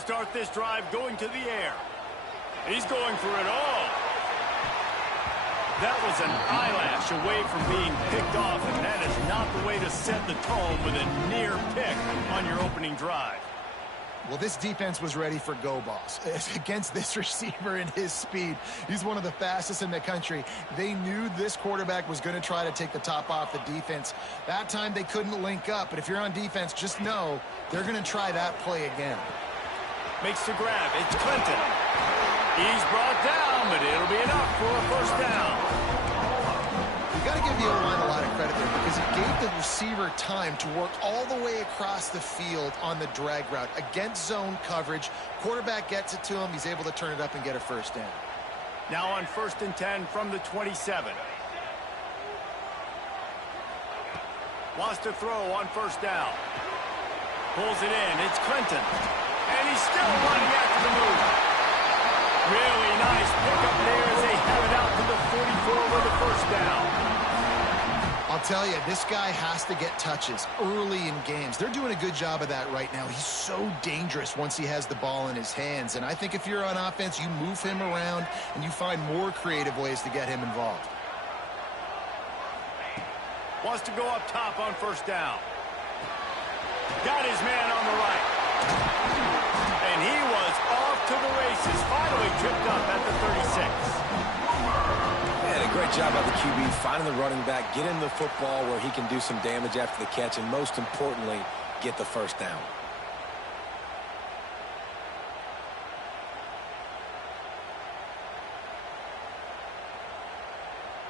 start this drive going to the air. He's going for it all. That was an eyelash away from being picked off, and that is not the way to set the tone with a near pick on your opening drive. Well, this defense was ready for go balls. Against this receiver and his speed, he's one of the fastest in the country. They knew this quarterback was going to try to take the top off the defense. That time they couldn't link up, but if you're on defense, just know they're going to try that play again. Makes the grab. It's Clinton. He's brought down, but it'll be enough for a first down. You got to give the O-line a lot of credit there because he gave the receiver time to work all the way across the field on the drag route against zone coverage. Quarterback gets it to him. He's able to turn it up and get a first down. Now on 1st and 10 from the 27. Wants to throw on first down. Pulls it in. It's Clinton. And he's still running after the move. Really nice pickup there as they have it out to the 44 with the first down. I'll tell you, this guy has to get touches early in games. They're doing a good job of that right now. He's so dangerous once he has the ball in his hands. And I think if you're on offense, you move him around and you find more creative ways to get him involved. Wants to go up top on first down. Got his man on the right. And he was off to the races. Finally tripped up at the 36. And a great job by the QB finding the running back, get him the football where he can do some damage after the catch, and most importantly, get the first down.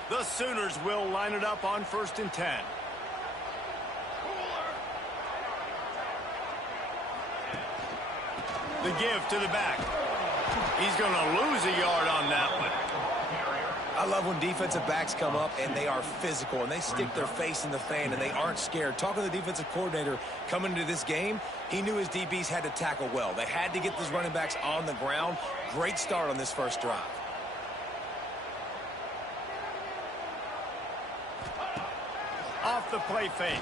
The Sooners will line it up on 1st and 10. The give to the back. He's going to lose a yard on that one. I love when defensive backs come up and they are physical and they stick their face in the fan and they aren't scared. Talking to the defensive coordinator coming into this game, he knew his DBs had to tackle well. They had to get those running backs on the ground. Great start on this first drive. Off the play fake.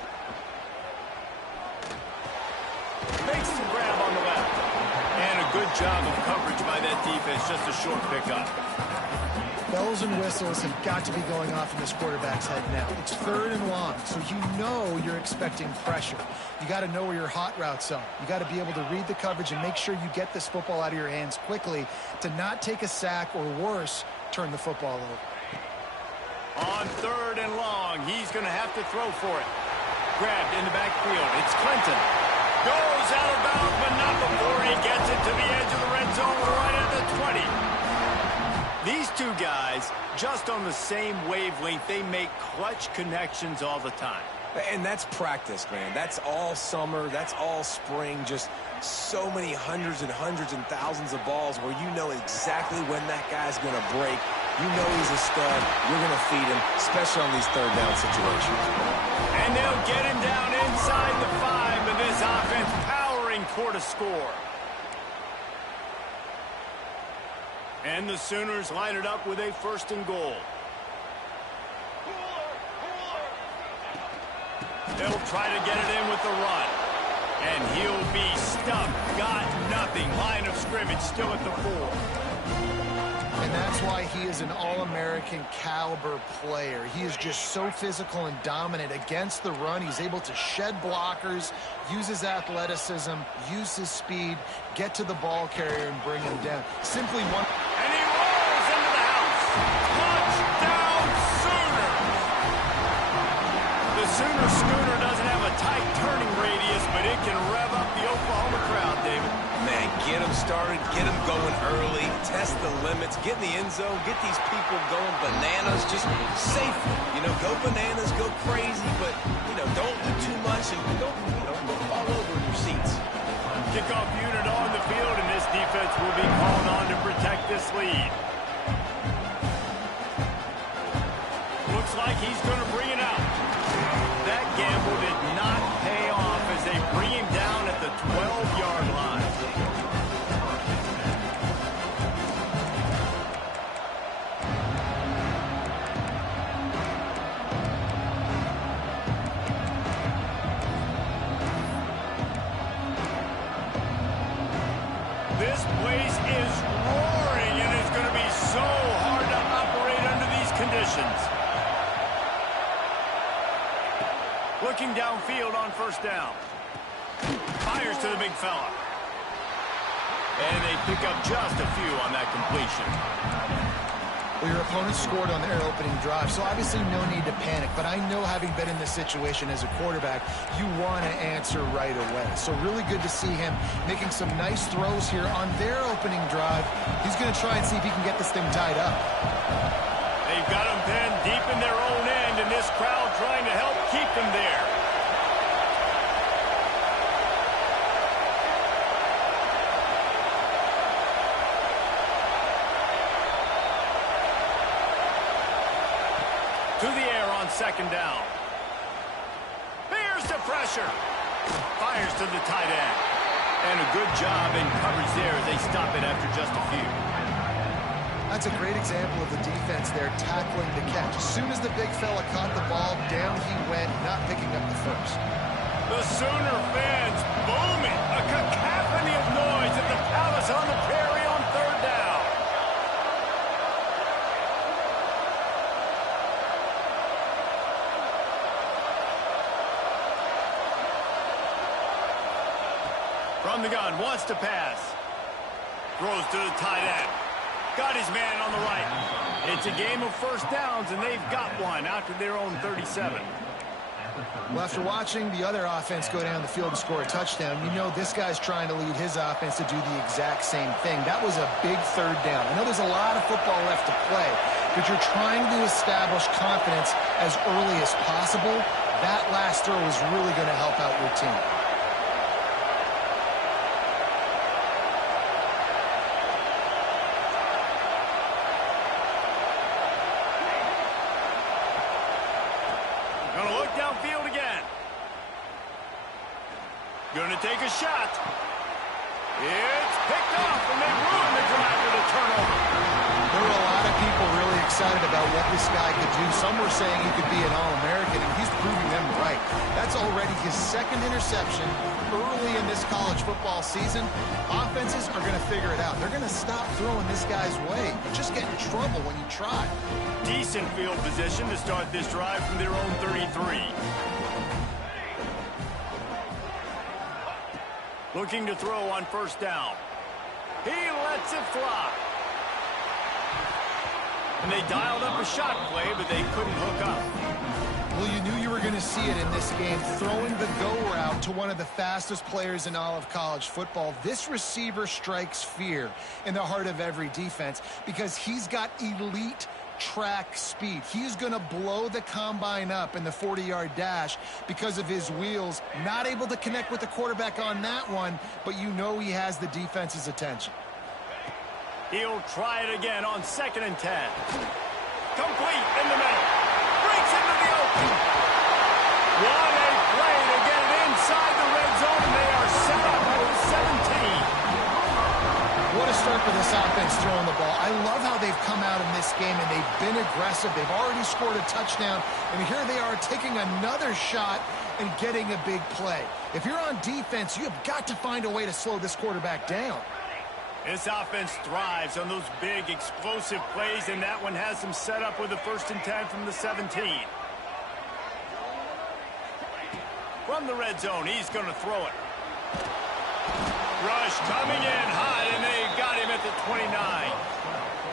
Makes the grab on the left. And a good job of coverage by that defense. Just a short pickup. Bells and whistles have got to be going off in this quarterback's head now. It's 3rd and long, so you know you're expecting pressure. You got to know where your hot routes are. You got to be able to read the coverage and make sure you get this football out of your hands quickly to not take a sack or worse, turn the football over. On 3rd and long, he's going to have to throw for it. Grabbed in the backfield. It's Clinton. Goes out of bounds, but not before he gets it to the edge of the red zone right at the 20. These two guys, just on the same wavelength, they make clutch connections all the time. And that's practice, man. That's all summer. That's all spring. Just so many hundreds and thousands of balls where you know exactly when that guy's going to break. You know he's a stud. You're going to feed him, especially on these 3rd down situations. And they'll get him down inside the 5, but this offense powering toward a score. And the Sooners line it up with a 1st and goal. They'll try to get it in with the run. And he'll be stuffed. Got nothing. Line of scrimmage still at the 4. And that's why he is an All-American caliber player. He is just so physical and dominant against the run. He's able to shed blockers, use his athleticism, use his speed, get to the ball carrier and bring him down. Simply one. And he rolls into the house. Touchdown Sooners! The Sooner schooner doesn't have a tight turning radius, but it can rev up the Oklahoma crowd, David. Man, get them started, get them going early, test the limits, get in the end zone, get these people going bananas, just safely. You know, go bananas, go crazy, but, you know, don't do too much and don't fall over in your seats. Kickoff unit on the field, and this defense will be called on to protect this lead. Looks like he's going to bring it out. That gamble did not pay off as they bring him down at the 12-yard line. positions. Looking downfield on first down. Fires to the big fella. And they pick up just a few on that completion. Well, your opponent scored on their opening drive, so obviously no need to panic. But I know, having been in this situation as a quarterback, you want to answer right away. So really good to see him making some nice throws here on their opening drive. He's going to try and see if he can get this thing tied up. They've got them pinned deep in their own end, and this crowd trying to help keep them there. To the air on second down. Bears the pressure. Fires to the tight end. And a good job in coverage there as they stop it after just a few. That's a great example of the defense there tackling the catch. As soon as the big fella caught the ball, down he went, not picking up the first. The Sooner fans booming. A cacophony of noise at the Palace on the Prairie on third down. From the gun, wants to pass. Throws to the tight end. Got his man on the right. It's a game of first downs, and they've got one out to their own 37. Well, after watching the other offense go down the field and score a touchdown, you know this guy's trying to lead his offense to do the exact same thing. That was a big third down. I know there's a lot of football left to play, but you're trying to establish confidence as early as possible. That last throw is really going to help out your team. Downfield again. Going to take a shot. It's picked off, and they ruin the drive with a turnover. There were a lot of people really excited about what this guy could do. Some were saying he could be an All-American, and he's proving them right. That's already his second interception early in this college football season. Offenses are going to figure it out. They're going to stop throwing this guy's way. You just get in trouble when you try. Decent field position to start this drive from their own 33. Looking to throw on first down. He lets it fly. And they dialed up a shot play, but they couldn't hook up. Well, you knew you were going to see it in this game, throwing the go route to one of the fastest players in all of college football. This receiver strikes fear in the heart of every defense because he's got elite track speed. He's going to blow the combine up in the 40-yard dash because of his wheels. Not able to connect with the quarterback on that one, but you know he has the defense's attention. He'll try it again on 2nd and 10. Complete in the middle. Breaks into the open. What a play to get it inside the red zone. They are set up at the 17. What a start for this offense throwing the ball. I love how they've come out in this game, and they've been aggressive. They've already scored a touchdown, and here they are taking another shot and getting a big play. If you're on defense, you have got to find a way to slow this quarterback down. This offense thrives on those big, explosive plays, and that one has them set up with a 1st and 10 from the 17. From the red zone, he's going to throw it. Rush coming in high, and they got him at the 29.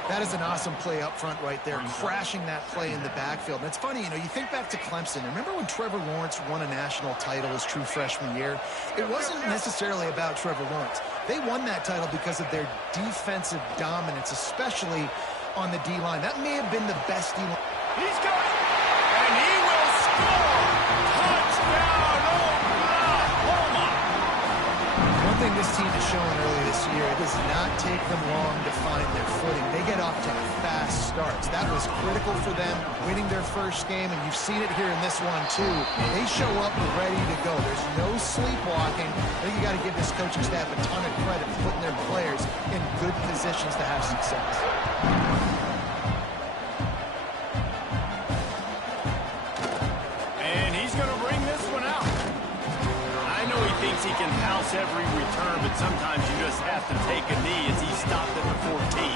That is an awesome play up front right there, crashing that play in the backfield. And it's funny, you know, you think back to Clemson. Remember when Trevor Lawrence won a national title his true freshman year? It wasn't necessarily about Trevor Lawrence. They won that title because of their defensive dominance, especially on the D-line. That may have been the best D-line. He's got it, and he will score! Touchdown, Oklahoma! One thing this team has shown early this year, it does not take them long to find their footing. They get off to fast starts. That was critical for them, winning their first game, and you've seen it here in this one too. They show up ready to go. There's no sleepwalking. I think you got to give this coaching staff a ton of credit for putting their players in good positions to have success. And he's going to bring this one out. I know he thinks he can house every return, but sometimes you just have to take a knee as he stopped at the 14.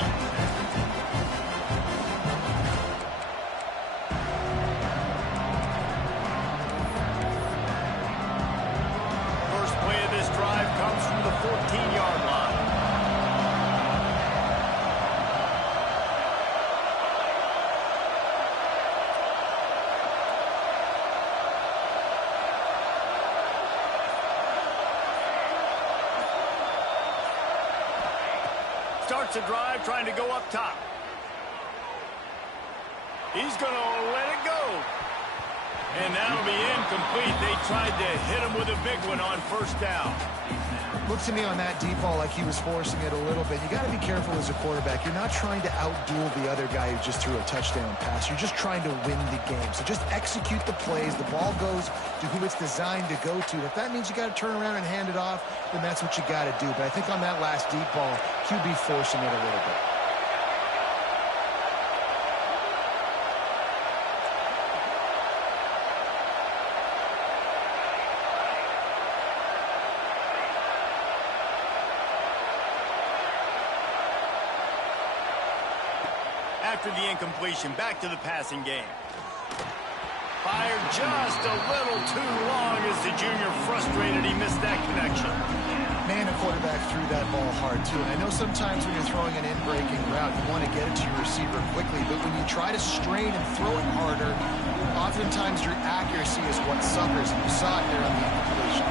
starts a drive trying to go up top. He's going to let it go. And that'll be incomplete. They tried to hit him with a big one on first down. Looks to me on that deep ball like he was forcing it a little bit. You got to be careful as a quarterback. You're not trying to outduel the other guy who just threw a touchdown pass. You're just trying to win the game. So just execute the plays. The ball goes to who it's designed to go to. If that means you got to turn around and hand it off, then that's what you got to do. But I think on that last deep ball, QB forcing it a little bit. After the incompletion, back to the passing game. Fired just a little too long as the junior frustrated he missed that connection. Man, a quarterback threw that ball hard, too. And I know sometimes when you're throwing an in-breaking route, you want to get it to your receiver quickly. But when you try to strain and throw it harder, oftentimes your accuracy is what suffers. And you saw it there on the incompletion.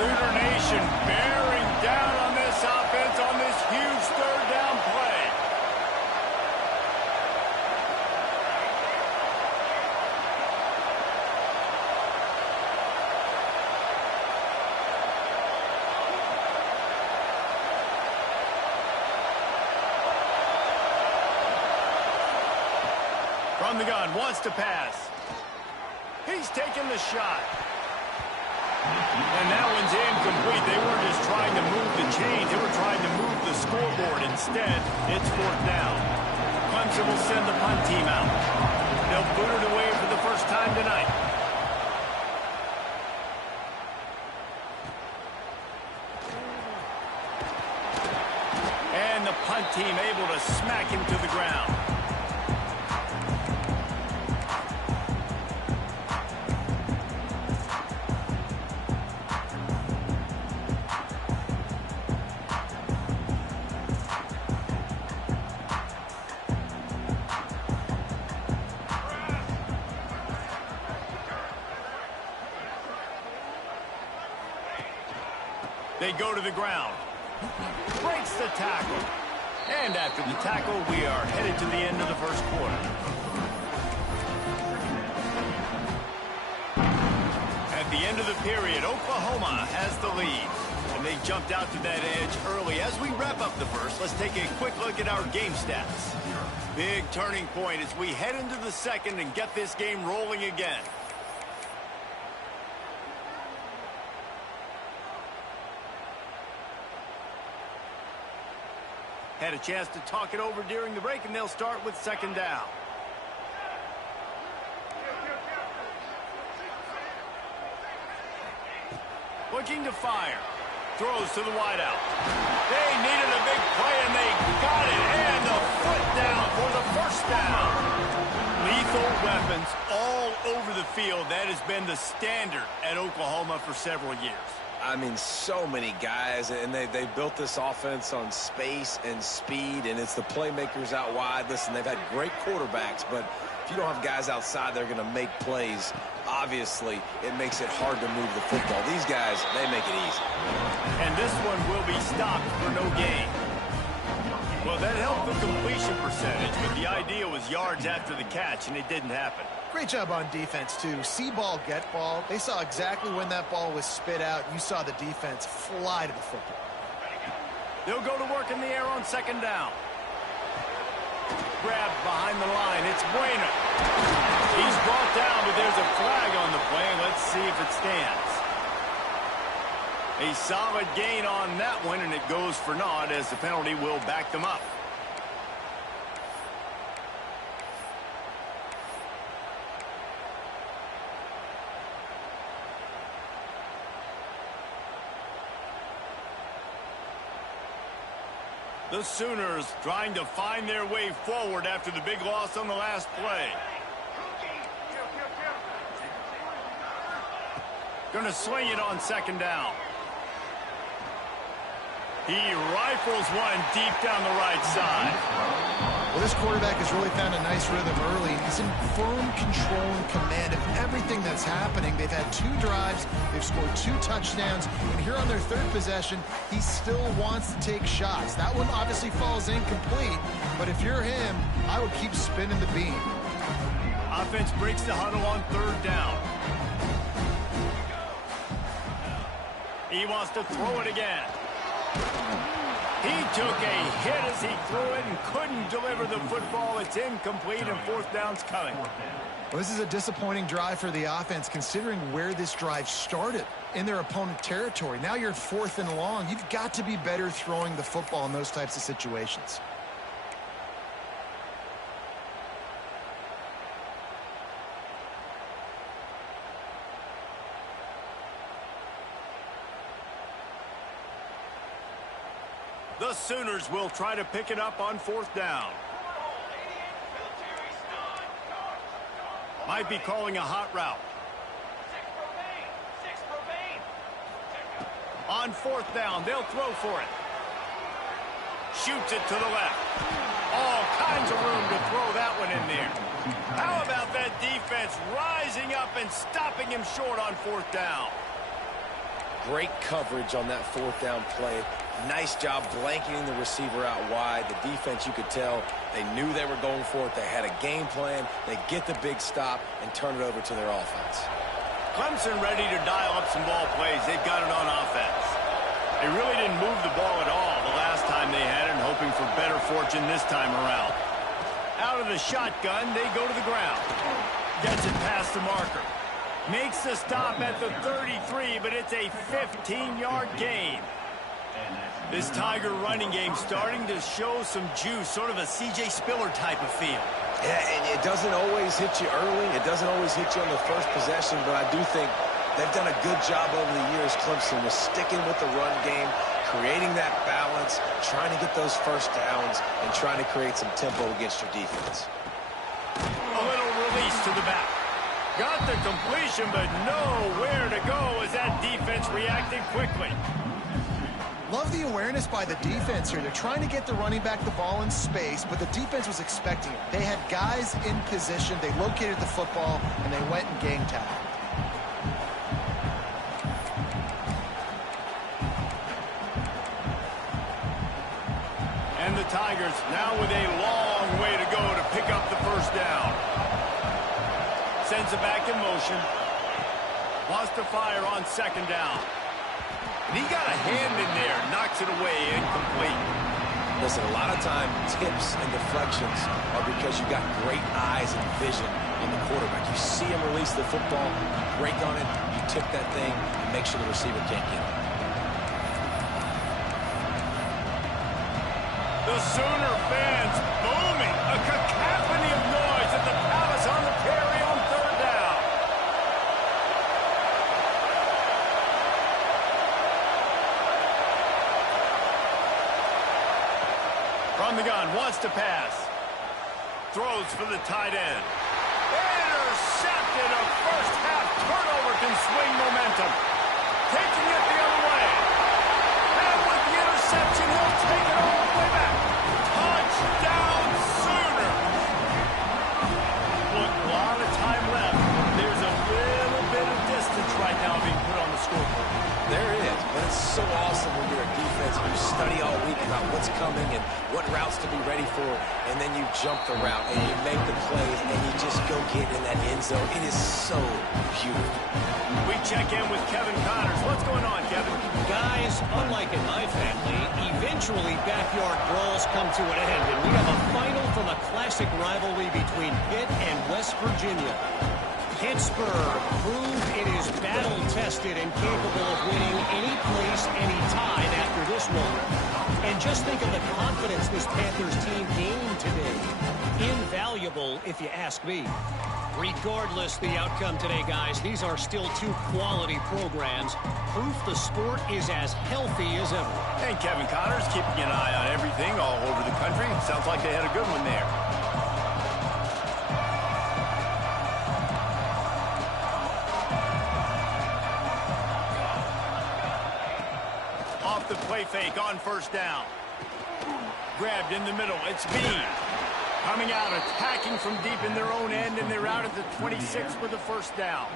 Sooner Nation bearing down on this offense on this huge third down play. From the gun, wants to pass. He's taking the shot. And that one's incomplete. They weren't just trying to move the chains. They were trying to move the scoreboard. Instead, it's fourth down. Clemson will send the punt team out. They'll boot it away for the first time tonight. And the punt team able to smack him to the ground. They go to the ground. Breaks the tackle. And after the tackle, we are headed to the end of the first quarter. At the end of the period, Oklahoma has the lead. And they jumped out to that edge early. As we wrap up the first, let's take a quick look at our game stats. Big turning point as we head into the second and get this game rolling again. Had a chance to talk it over during the break, and they'll start with second down. Looking to fire. Throws to the wideout. They needed a big play, and they got it. And the foot down for the first down. Lethal weapons all over the field. That has been the standard at Oklahoma for several years. I mean, so many guys, and they built this offense on space and speed, and it's the playmakers out wide. Listen, they've had great quarterbacks, but if you don't have guys outside, they're going to make plays. Obviously, it makes it hard to move the football. These guys, they make it easy. And this one will be stopped for no gain. Well, that helped the completion percentage, but the idea was yards after the catch, and it didn't happen. Great job on defense, too. See ball, get ball. They saw exactly when that ball was spit out. You saw the defense fly to the football. They'll go to work in the air on second down. Grabbed behind the line. It's Bueno. He's brought down, but there's a flag on the play. Let's see if it stands. A solid gain on that one, and it goes for naught as the penalty will back them up. The Sooners trying to find their way forward after the big loss on the last play. Going to swing it on second down. He rifles one deep down the right side. Well, this quarterback has really found a nice rhythm early. He's in firm control and command of everything that's happening. They've had 2 drives. They've scored 2 touchdowns. And here on their 3rd possession, he still wants to take shots. That one obviously falls incomplete. But if you're him, I would keep spinning the beam. Offense breaks the huddle on 3rd down. He wants to throw it again. He took a hit as he threw it and couldn't deliver the football. It's incomplete, and 4th down's coming. Well, this is a disappointing drive for the offense, considering where this drive started, in their opponent territory. Now you're 4th and long. You've got to be better throwing the football in those types of situations. The Sooners will try to pick it up on 4th down. Might be calling a hot route. On 4th down, they'll throw for it. Shoots it to the left. All kinds of room to throw that one in there. How about that defense rising up and stopping him short on 4th down? Great coverage on that 4th down play. Nice job blanketing the receiver out wide. The defense, you could tell, they knew they were going for it. They had a game plan. They get the big stop and turn it over to their offense. Clemson ready to dial up some ball plays. They've got it on offense. They really didn't move the ball at all the last time they had it, and hoping for better fortune this time around. Out of the shotgun, they go to the ground. Gets it past the marker. Makes the stop at the 33, but it's a 15-yard gain. This Tiger running game starting to show some juice, sort of a C.J. Spiller type of feel. Yeah, and it doesn't always hit you early. It doesn't always hit you on the first possession, but I do think they've done a good job over the years, Clemson, with sticking with the run game, creating that balance, trying to get those first downs, and trying to create some tempo against your defense. A little release to the back. Got the completion, but nowhere to go as that defense reacted quickly. Love the awareness by the defense here. They're trying to get the running back the ball in space, but the defense was expecting it. They had guys in position. They located the football, and they went and gang tackled. And the Tigers now with a long way to go to pick up the first down. Sends it back in motion. Wants to fire on 2nd down. And he got a hand in there, knocks it away, incomplete. Listen, a lot of time, tips and deflections are because you got great eyes and vision on the quarterback. You see him release the football, you break on it, you tip that thing, and make sure the receiver can't get it. The Sooner fans booming, a cacophony of noise at the Palace on the Prairie on 3rd down. From the gun, wants to pass. Throws for the tight end. Intercepted. A first half turnover can swing momentum. Taking it the other way. And with the interception, he'll take it all the way back. Touchdown, Sooner. Look, a lot of time left. There's a little bit of distance right now being put on the scoreboard. There is, but it's so awesome when you're a defense and you study all week about what's coming and what routes to be ready for, and then you jump the route and you make the plays and you just go get in that end zone. It is so beautiful. We check in with Kevin Connors. What's going on, Kevin? Guys, unlike in my family, eventually backyard brawls come to an end, and we have a final from a classic rivalry between Pitt and West Virginia. Pittsburgh proved it is battle-tested and capable of winning any place, any time after this one. And just think of the confidence this Panthers team gained today. Invaluable, if you ask me. Regardless the outcome today, guys, these are still 2 quality programs. Proof the sport is as healthy as ever. And Kevin Connors keeping an eye on everything all over the country. Sounds like they had a good one there. Off the play fake on 1st down. Grabbed in the middle. It's Bean. Coming out, attacking from deep in their own end, and they're out at the 26 with a first down.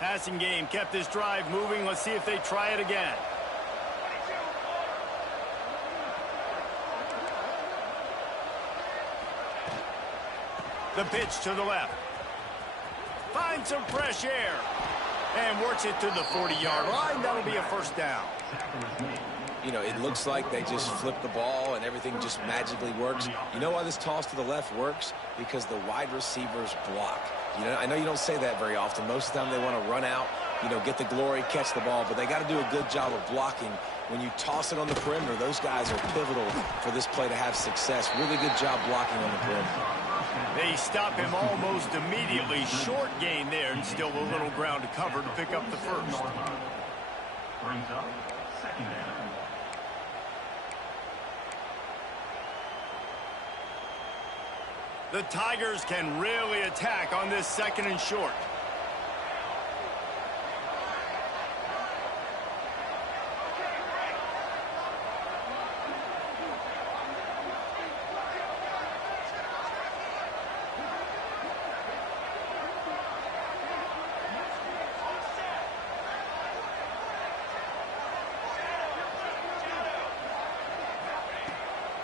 Passing game kept this drive moving. Let's see if they try it again. The pitch to the left. Finds some fresh air. And works it to the 40-yard line. That'll be a first down. You know, it looks like they just flip the ball and everything just magically works. You know why this toss to the left works? Because the wide receivers block. You know, I know you don't say that very often. Most of the time they want to run out, you know, get the glory, catch the ball, but they got to do a good job of blocking. When you toss it on the perimeter, those guys are pivotal for this play to have success. Really good job blocking on the perimeter. They stop him almost immediately. Short gain there, and still a little ground to cover to pick up the first. Brings up second down. The Tigers can really attack on this second and short.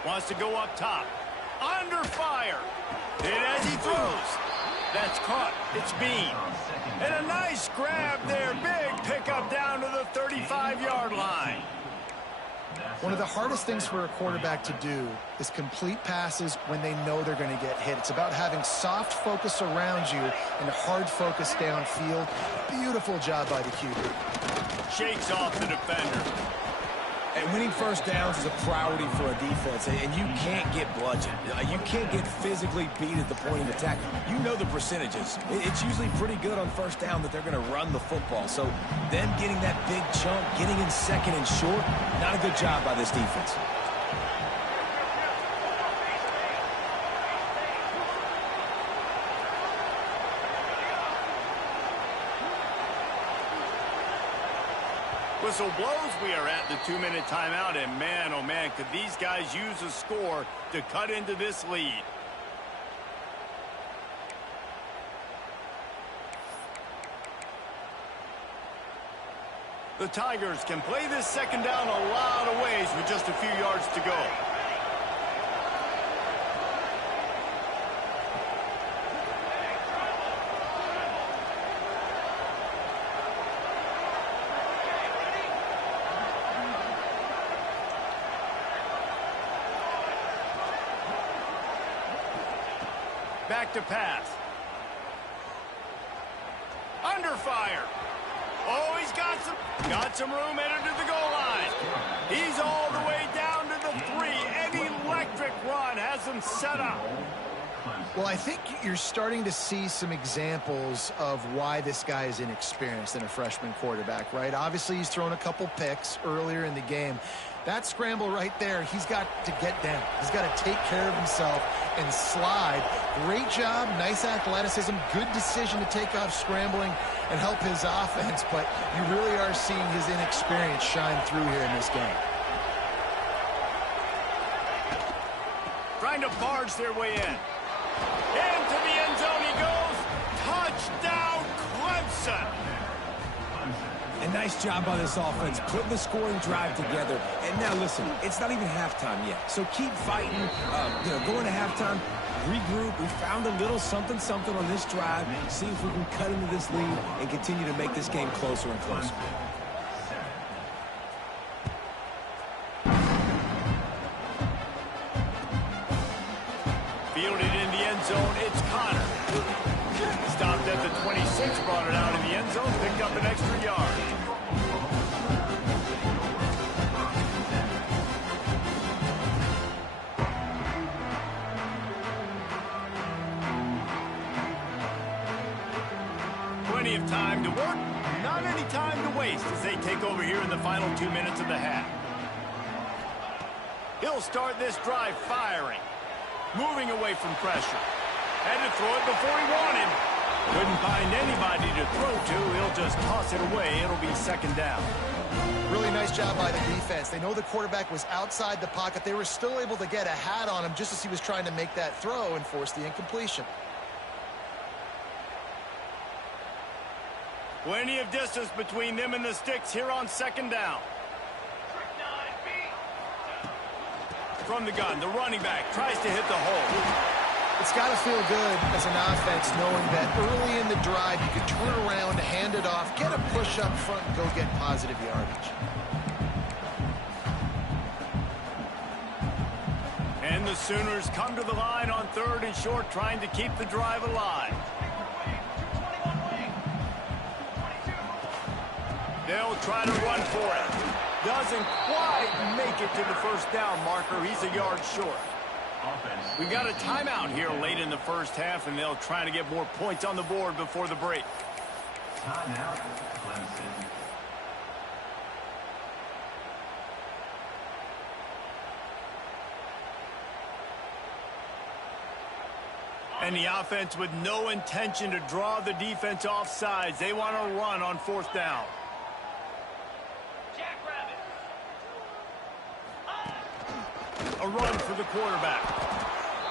Wants to go up top. Under fire. And as he throws, that's caught. It's Bean. And a nice grab there. Big pickup down to the 35-yard line. One of the hardest things for a quarterback to do is complete passes when they know they're going to get hit. It's about having soft focus around you and hard focus downfield. Beautiful job by the QB. Shakes off the defender. And winning first downs is a priority for a defense, and you can't get bludgeoned. You can't get physically beat at the point of attack. You know the percentages. It's usually pretty good on first down that they're going to run the football. So them getting that big chunk, getting in second and short, not a good job by this defense. Whistle blows. We are at the 2-minute timeout, and man, oh man, could these guys use a score to cut into this lead. The Tigers can play this second down a lot of ways with just a few yards to go. Back to pass. Under fire. Oh, he's got some room headed to the goal line. He's all the way down to the 3. An electric run has him set up. Well, I think you're starting to see some examples of why this guy is inexperienced in a freshman quarterback, right? Obviously, he's thrown a couple picks earlier in the game. That scramble right there, he's got to get down. He's got to take care of himself and slide. Great job, nice athleticism, good decision to take off scrambling and help his offense, but you really are seeing his inexperience shine through here in this game. Trying to barge their way in. Into the end zone he goes. Touchdown, Clemson. A nice job by this offense, putting the scoring drive together. And now, listen, it's not even halftime yet. So keep fighting, going to halftime, regroup. We found a little something on this drive. See if we can cut into this lead and continue to make this game closer and closer. Fielded in the end zone, it's Connor. Stopped at the 26, brought it out in the end zone, picked up an extra yard. Plenty of time to work, not any time to waste as they take over here in the final 2 minutes of the half. He'll start this drive firing, moving away from pressure. Had to throw it before he wanted. Couldn't find anybody to throw to. He'll just toss it away. It'll be second down. Really nice job by the defense. They know the quarterback was outside the pocket. They were still able to get a hat on him just as he was trying to make that throw and force the incompletion. Plenty of distance between them and the sticks here on second down. From the gun, the running back tries to hit the hole. It's got to feel good as an offense knowing that early in the drive you could turn around, hand it off, get a push up front, and go get positive yardage. And the Sooners come to the line on 3rd and short, trying to keep the drive alive. They'll try to run for it. Doesn't quite make it to the first down marker. He's a yard short. We got a timeout here late in the first half, and they'll try to get more points on the board before the break. Timeout, Clemson. And the offense with no intention to draw the defense off sides. They want to run on 4th down. A run for the quarterback.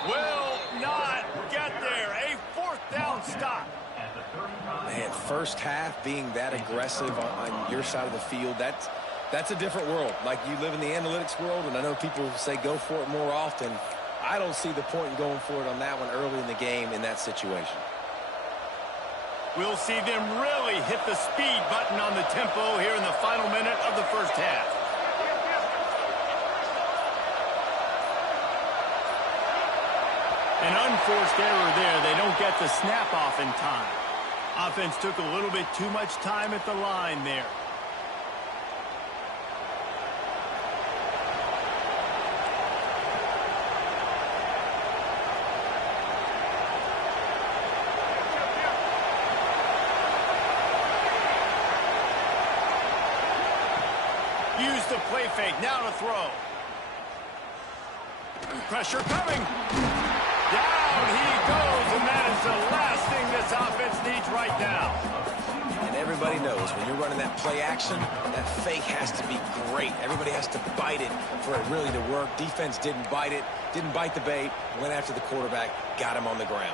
Will not get there. A 4th down stop. Man, first half being that aggressive on your side of the field, that's a different world. Like, you live in the analytics world, and I know people say go for it more often. I don't see the point in going for it on that one early in the game in that situation. We'll see them really hit the speed button on the tempo here in the final minute of the first half. An unforced error there. They don't get the snap off in time. Offense took a little bit too much time at the line there. Use the play fake. Now to throw. Pressure coming. Down he goes, and that is the last thing this offense needs right now. And everybody knows when you're running that play action, that fake has to be great. Everybody has to bite it for it really to work. Defense didn't bite it, didn't bite the bait, went after the quarterback, got him on the ground.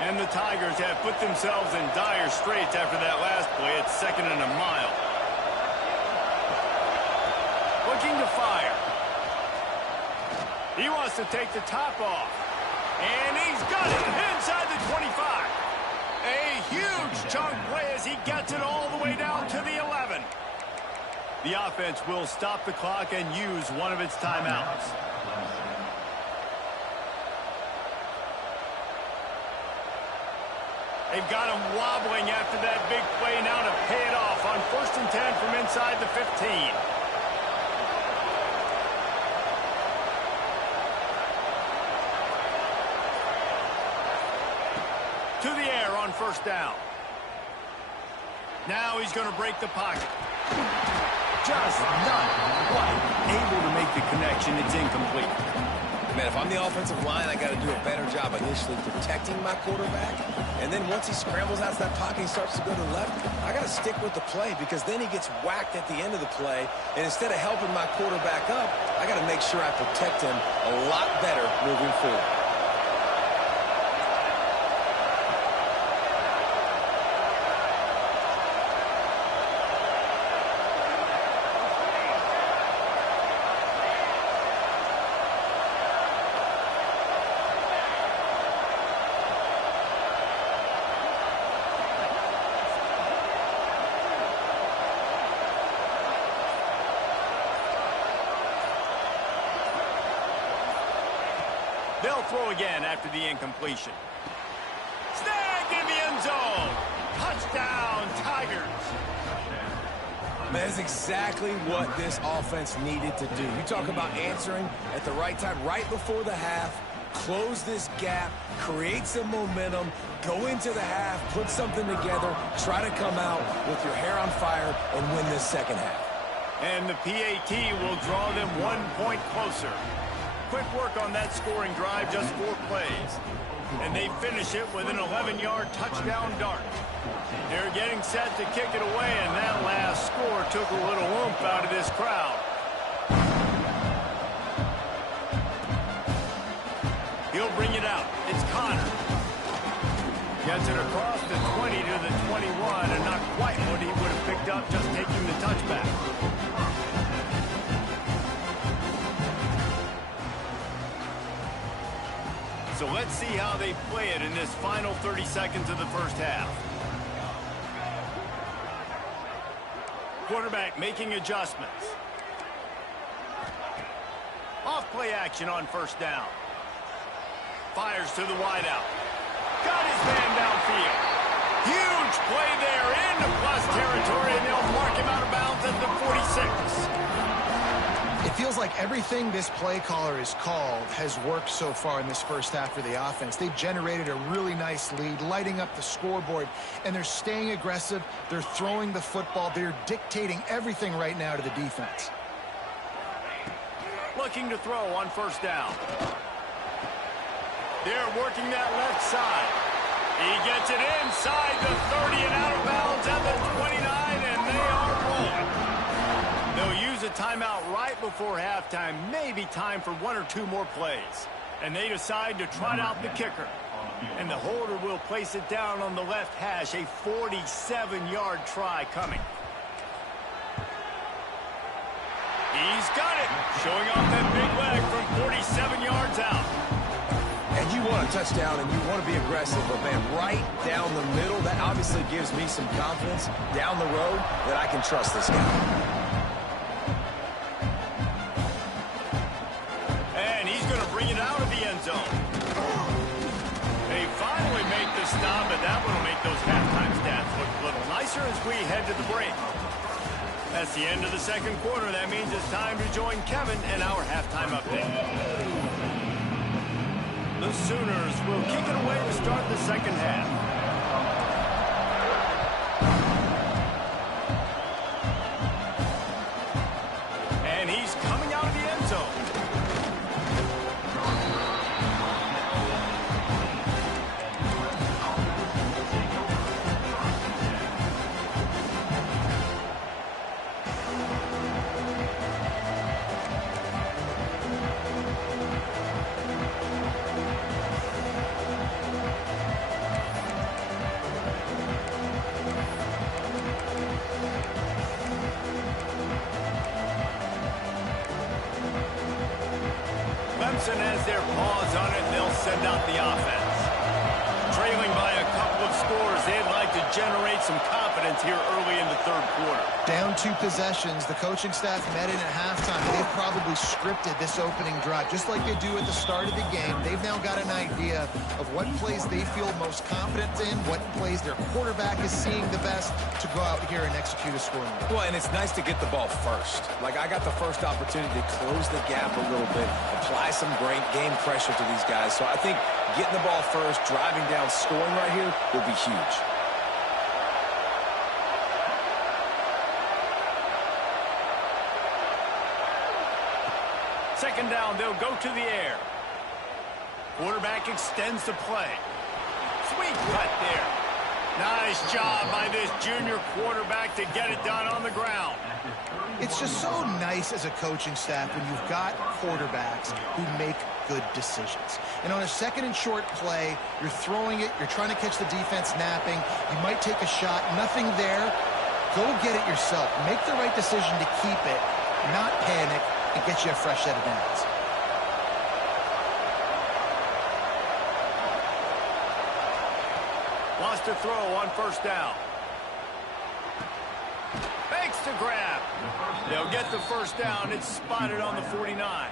And the Tigers have put themselves in dire straits after that last play. It's 2nd and a mile. Looking to fire. He wants to take the top off. And he's got it inside the 25. A huge chunk play as he gets it all the way down to the 11. The offense will stop the clock and use one of its timeouts. They've got him wobbling after that big play now to pay it off on 1st and 10 from inside the 15. To the air on 1st down. Now he's going to break the pocket. Just not quite able to make the connection. It's incomplete. Man, if I'm the offensive line, I got to do a better job initially protecting my quarterback. And then once he scrambles out of that pocket, he starts to go to the left, I got to stick with the play because then he gets whacked at the end of the play. And instead of helping my quarterback up, I got to make sure I protect him a lot better moving forward. They'll throw again after the incompletion. Snagged in the end zone. Touchdown, Tigers. That's exactly what this offense needed to do. You talk about answering at the right time, right before the half, close this gap, create some momentum, go into the half, put something together, try to come out with your hair on fire and win this second half. And the PAT will draw them 1 point closer. Quick work on that scoring drive, just 4 plays. And they finish it with an 11-yard touchdown dart. They're getting set to kick it away, and that last score took a little oomph out of this crowd. He'll bring it out. It's Connor. Gets it across the 20 to the 21, and not quite what he would have picked up just taking the touchback. So let's see how they play it in this final 30 seconds of the first half. Quarterback making adjustments. Off play action on first down. Fires to the wideout. Got his man downfield. Huge play there into plus territory, and they'll mark him out of bounds at the 46. It feels like everything this play caller has called has worked so far in this first half for the offense. They've generated a really nice lead, lighting up the scoreboard, and they're staying aggressive. They're throwing the football. They're dictating everything right now to the defense. Looking to throw on first down. They're working that left side. He gets it inside the 30 and out of bounds at the 29, and they are rolling. They'll use a timeout right before halftime, maybe time for one or two more plays. And they decide to trot out the kicker. And the holder will place it down on the left hash, a 47-yard try coming. He's got it, showing off that big leg from 47 yards out. And you want a touchdown and you want to be aggressive, but man, right down the middle, that obviously gives me some confidence down the road that I can trust this guy. And he's going to bring it out of the end zone. They finally make the stop, and that one will make those halftime stats look a little nicer as we head to the break. That's the end of the second quarter. That means it's time to join Kevin and our halftime update. The Sooners will kick it away to start the second half. And he's coming out of the end zone. Clemson has their paws on it, and they'll send out the offense. Trailing by a couple of scores, they'd like to generate some confidence here early in the third quarter. Down 2 possessions, the coaching staff met in at halftime. They've probably scripted this opening drive, just like they do at the start of the game. They've now got an idea of what plays they feel most confident in, what plays their quarterback is seeing the best to go out here and execute a scoring drive. Well, and it's nice to get the ball first. Like, I got the first opportunity to close the gap a little bit, apply some great game pressure to these guys. So I think getting the ball first, driving down, scoring right here will be huge. Second down, they'll go to the air. Quarterback extends the play. Sweet cut there. Nice job by this junior quarterback to get it done on the ground. It's just so nice as a coaching staff when you've got quarterbacks who make good decisions. And on a second and short play, you're throwing it, you're trying to catch the defense napping, you might take a shot, nothing there. Go get it yourself. Make the right decision to keep it, not panic, and get you a fresh set of downs. Wants to throw on first down. Fakes to grab. They'll get the first down. It's spotted on the 49.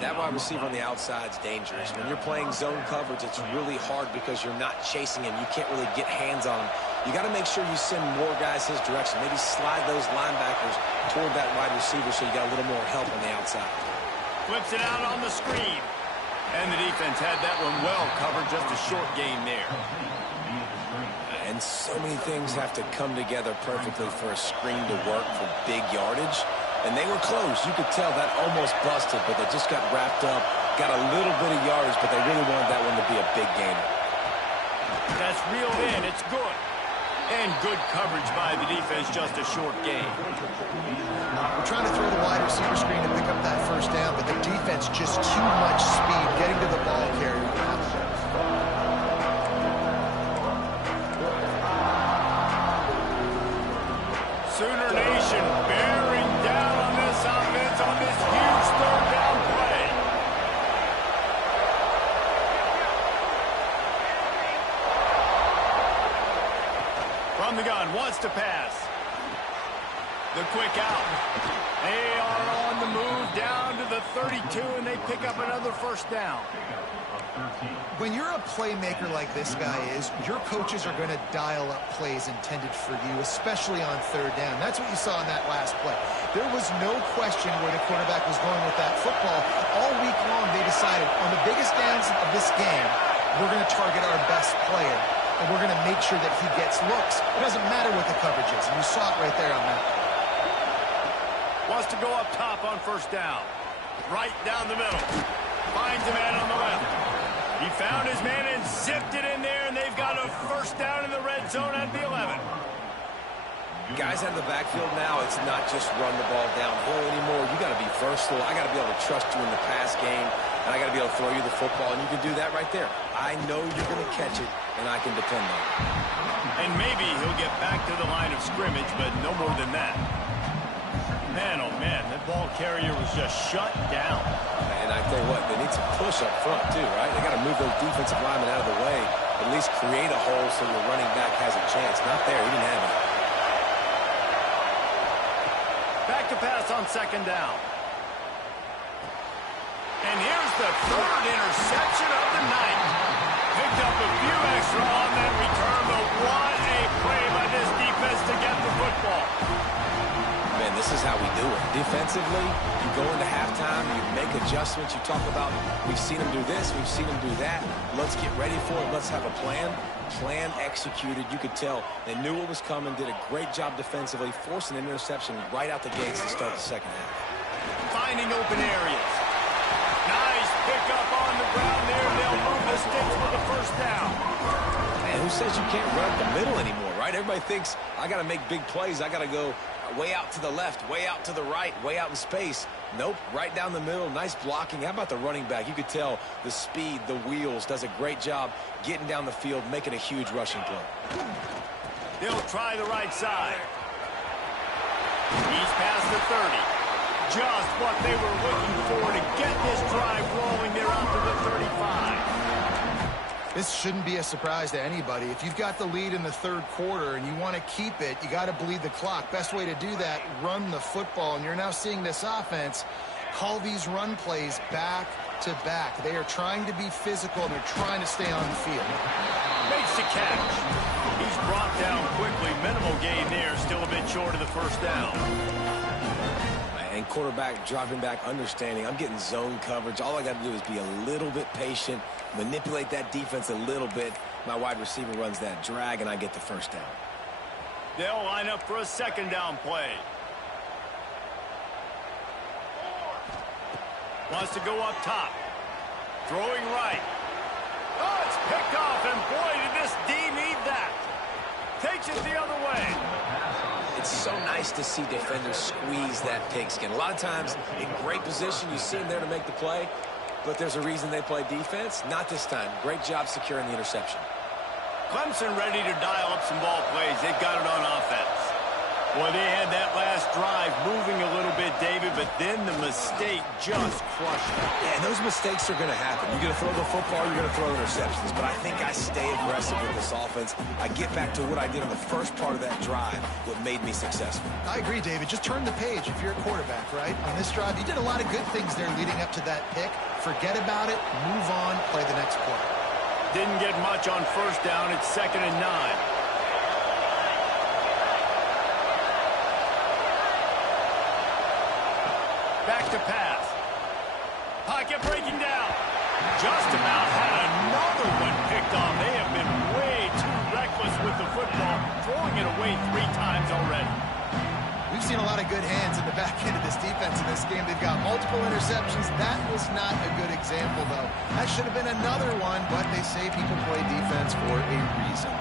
That wide receiver on the outside is dangerous. When you're playing zone coverage, it's really hard because you're not chasing him. You can't really get hands on him. You got to make sure you send more guys his direction. Maybe slide those linebackers toward that wide receiver so you got a little more help on the outside. Flips it out on the screen. And the defense had that one well covered. Just a short gain there. And so many things have to come together perfectly for a screen to work for big yardage. And they were close. You could tell that almost busted, but they just got wrapped up Got a little bit of yardage, but they really wanted that one to be a big gainer. That's reeled in. It's good. And good coverage by the defense, just a short gain. We're trying to throw the wide receiver screen to pick up that first down, but the defense just too much speed getting to the ball carrier. Sooner Nation bearing down on this offense on this huge third down play. From the gun, wants to pass. The quick out. They are on the move down to the 32, and they pick up another first down. When you're a playmaker like this guy is, your coaches are going to dial up plays intended for you, especially on third down. That's what you saw in that last play. There was no question where the quarterback was going with that football. All week long, they decided on the biggest downs of this game, we're going to target our best player, and we're going to make sure that he gets looks. It doesn't matter what the coverage is, and you saw it right there on that. Wants to go up top on first down. Right down the middle. Finds a man on the left. He found his man and zipped it in there, and they've got a first down in the red zone at the 11. Guys out of the backfield now, it's not just run the ball downhill anymore. You got to be versatile. I got to be able to trust you in the pass game, and I got to be able to throw you the football, and you can do that right there. I know you're going to catch it, and I can depend on it. And maybe he'll get back to the line of scrimmage, but no more than that. Man, oh man, that ball carrier was just shut down. And I tell you what, they need some push up front too, right? They got to move those defensive linemen out of the way, at least create a hole so the running back has a chance. Not there, he didn't have it. Back to pass on second down. And here's the third interception of the night. Picked up a few extra on that return, but what a play by this defense to get the football. Man, this is how we do it. Defensively, you go into halftime, you make adjustments. You talk about, we've seen them do this, we've seen them do that. Let's get ready for it. Let's have a plan. Plan executed. You could tell they knew what was coming, did a great job defensively, forcing an interception right out the gates to start the second half. Finding open areas. Nice pickup on the ground there. They'll move the sticks for the first down. Man, who says you can't run up the middle anymore, right? Everybody thinks, I got to make big plays. I got to go way out to the left, way out to the right, way out in space. Nope, right down the middle. Nice blocking. How about the running back? You could tell the speed, the wheels, does a great job getting down the field, making a huge rushing play. They'll try the right side. He's past the 30. Just what they were looking for to get this drive rolling. They're out to the 35. This shouldn't be a surprise to anybody. If you've got the lead in the third quarter and you want to keep it, you got to bleed the clock. Best way to do that, run the football. And you're now seeing this offense call these run plays back to back. They are trying to be physical, and they're trying to stay on the field. Makes the catch. He's brought down quickly. Minimal gain there. Still a bit short of the first down. And quarterback dropping back, understanding I'm getting zone coverage. All I got to do is be a little bit patient, manipulate that defense a little bit. My wide receiver runs that drag, and I get the first down. They'll line up for a second down play. Wants to go up top. Throwing right. Oh, it's picked off, and boy, did this D need that. Takes it the other way. It's so nice to see defenders squeeze that pigskin. A lot of times, in great position, you see them there to make the play, but there's a reason they play defense. Not this time. Great job securing the interception. Clemson ready to dial up some ball plays. They've got it on offense. Well, they had that last drive moving a little bit, David, but then the mistake just crushed them. Yeah, and those mistakes are going to happen. You're going to throw the football, you're going to throw interceptions. But I think I stay aggressive with this offense. I get back to what I did on the first part of that drive, what made me successful. I agree, David. Just turn the page if you're a quarterback, right? On this drive, you did a lot of good things there leading up to that pick. Forget about it, move on, play the next play. Didn't get much on first down. It's 2nd and 9. Back to pass. Pocket breaking down. Just about had another one picked off. They have been way too reckless with the football, throwing it away 3 times already. We've seen a lot of good hands in the back end of this defense in this game. They've got multiple interceptions. That was not a good example, though. That should have been another one, but they say people play defense for a reason.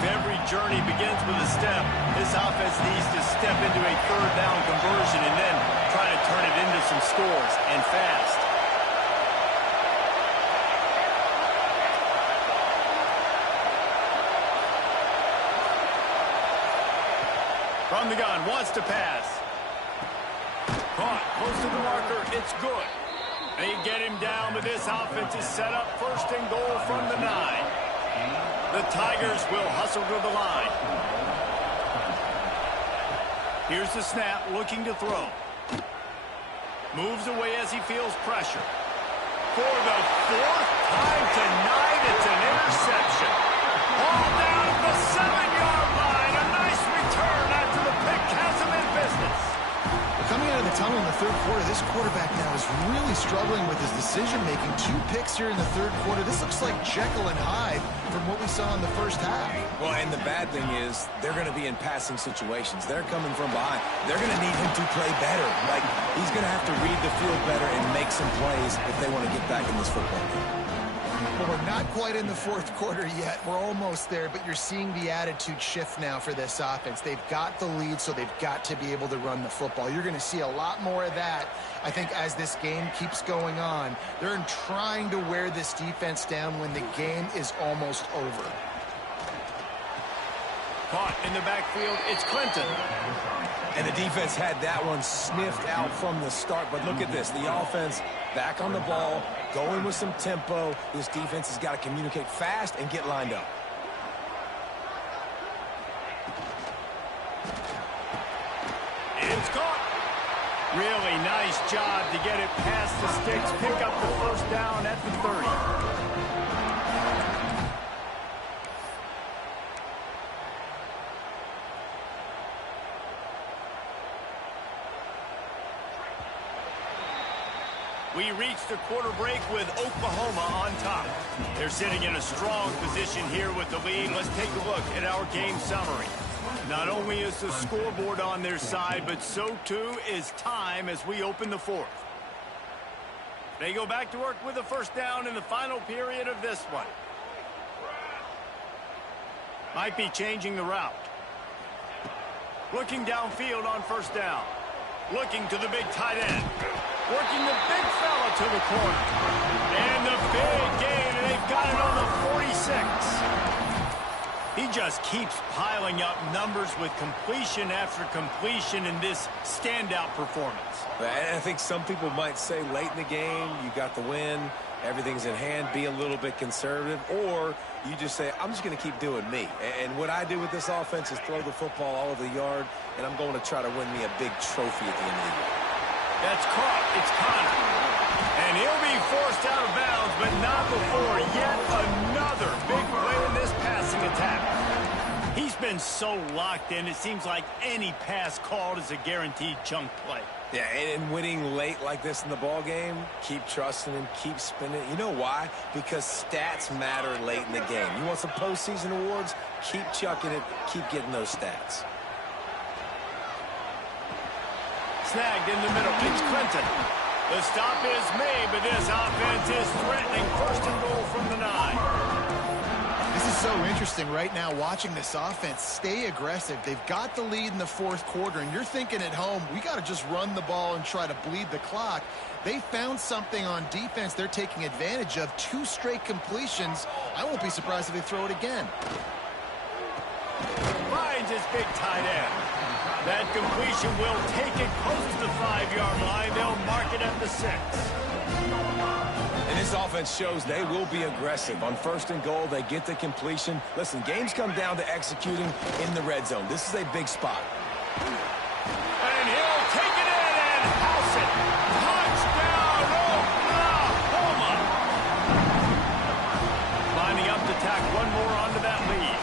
If every journey begins with a step, this offense needs to step into a third down conversion and then try to turn it into some scores, and fast. From the gun, wants to pass. Caught, close to the marker, it's good. They get him down, but this offense is set up first and goal from the 9. The Tigers will hustle to the line. Here's the snap, looking to throw. Moves away as he feels pressure. For the 4th time tonight, it's an interception. Ball down at the 7-yard line. A nice return after the pick has him in business. Coming out of the tunnel in the third quarter, this quarterback now is really struggling with his decision-making. 2 picks here in the third quarter. This looks like Jekyll and Hyde from what we saw in the first half. Well, and the bad thing is they're going to be in passing situations. They're coming from behind. They're going to need him to play better. Like, he's going to have to read the field better and make some plays if they want to get back in this football game. Well, we're not quite in the fourth quarter yet. We're almost there, but you're seeing the attitude shift now for this offense. They've got the lead, so they've got to be able to run the football. You're going to see a lot more of that, I think, as this game keeps going on. They're trying to wear this defense down when the game is almost over. Caught in the backfield, it's Clinton. And the defense had that one sniffed out from the start. But look at this. The offense back on the ball, going with some tempo. This defense has got to communicate fast and get lined up. It's caught. Really nice job to get it past the sticks. Pick up the first down at the 30. We reach the quarter break with Oklahoma on top. They're sitting in a strong position here with the lead. Let's take a look at our game summary. Not only is the scoreboard on their side, but so too is time as we open the 4th. They go back to work with a first down in the final period of this one. Might be changing the route. Looking downfield on first down. Looking to the big tight end. Working the big fella to the corner. And the big gain, and they've got it on the 46. He just keeps piling up numbers with completion after completion in this standout performance. And I think some people might say late in the game, you got the win, everything's in hand, be a little bit conservative, or you just say, I'm just going to keep doing me. And what I do with this offense is throw the football all over the yard, and I'm going to try to win me a big trophy at the end of the year. That's caught. It's Connor. And he'll be forced out of bounds, but not before yet another big play in this passing attack. He's been so locked in, it seems like any pass called is a guaranteed chunk play. Yeah, and winning late like this in the ball game, keep trusting him, keep spinning. You know why? Because stats matter late in the game. You want some postseason awards? Keep chucking it, keep getting those stats. Snagged in the middle. It's Clinton. The stop is made, but this offense is threatening first and goal from the 9. This is so interesting right now watching this offense stay aggressive. They've got the lead in the fourth quarter, and you're thinking at home, we got to just run the ball and try to bleed the clock. They found something on defense they're taking advantage of. 2 straight completions. I won't be surprised if they throw it again. Finds his big tight end. That completion will take it close to the 5-yard line. They'll mark it at the 6. And this offense shows they will be aggressive. On first and goal, they get the completion. Listen, games come down to executing in the red zone. This is a big spot. And he'll take it in and house it. Touchdown, Oklahoma. Lining up to tack one more onto that lead.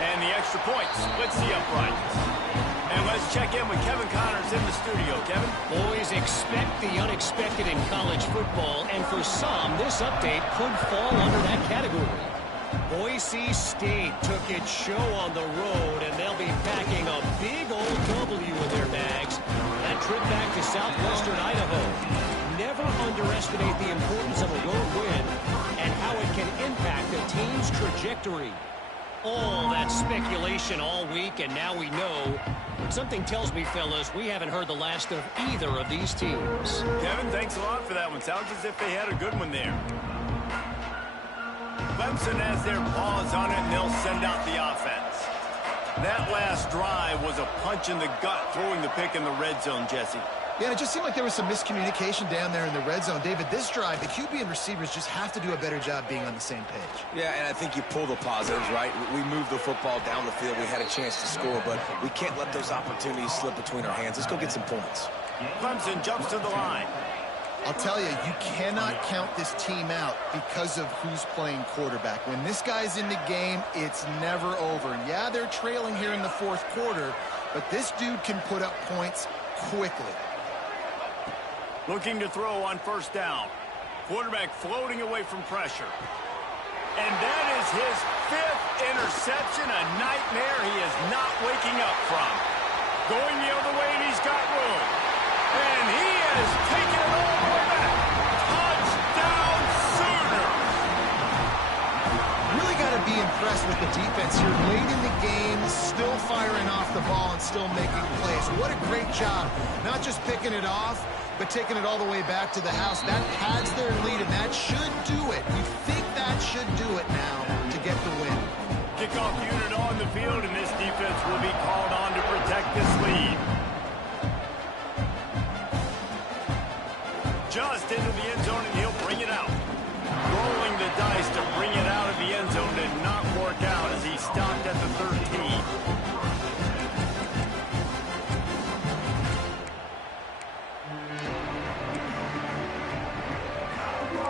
And the extra point splits the uprights. And let's check in with Kevin Connors in the studio. Kevin? Boys, expect the unexpected in college football, and for some, this update could fall under that category. Boys, NC State took its show on the road, and they'll be packing a big old W in their bags. That trip back to southwestern Idaho. Never underestimate the importance of a road win and how it can impact a team's trajectory. All that speculation all week, and now we know. Something tells me, fellas, we haven't heard the last of either of these teams. Kevin, thanks a lot for that one. Sounds as if they had a good one there. Clemson has their paws on it, and they'll send out the offense. That last drive was a punch in the gut, throwing the pick in the red zone, Jesse. Yeah, it just seemed like there was some miscommunication down there in the red zone. David, this drive, the QB and receivers just have to do a better job being on the same page. Yeah, and I think you pull the positives, right? We moved the football down the field. We had a chance to score, but we can't let those opportunities slip between our hands. Let's go get some points. Clemson jumps to the line. I'll tell you, you cannot count this team out because of who's playing quarterback. When this guy's in the game, it's never over. Yeah, they're trailing here in the fourth quarter, but this dude can put up points quickly. Looking to throw on first down. Quarterback floating away from pressure. And that is his fifth interception, a nightmare he is not waking up from. Going the other way, and he's got room. And he has taken it all the way back. Touchdown Sooners! Really got to be impressed with the defense here. Late in the game, still firing off the ball and still making plays. What a great job. Not just picking it off, but taking it all the way back to the house. That pads their lead, and that should do it. You think that should do it now to get the win. Kickoff unit on the field, and this defense will be called on to protect this lead. Just into the end zone, and he'll bring it out. Rolling the dice to bring it out of the end zone did not work out as he stopped at the 13.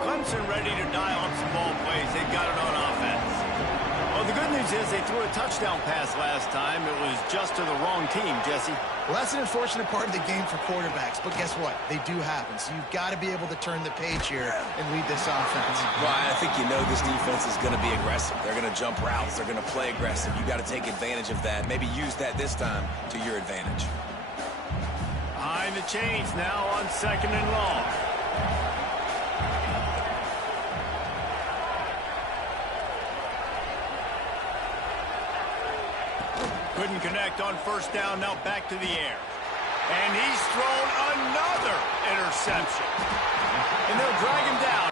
Clemson ready to dial up some ball plays. They've got it on offense. Well, the good news is they threw a touchdown pass last time. It was just to the wrong team, Jesse. Well, that's an unfortunate part of the game for quarterbacks, but guess what? They do happen. So you've got to be able to turn the page here and lead this offense. Well, I think you know this defense is going to be aggressive. They're going to jump routes. They're going to play aggressive. You got to take advantage of that. Maybe use that this time to your advantage. Behind the chains now on second and long. Couldn't connect on first down, now back to the air. And he's thrown another interception. And they'll drag him down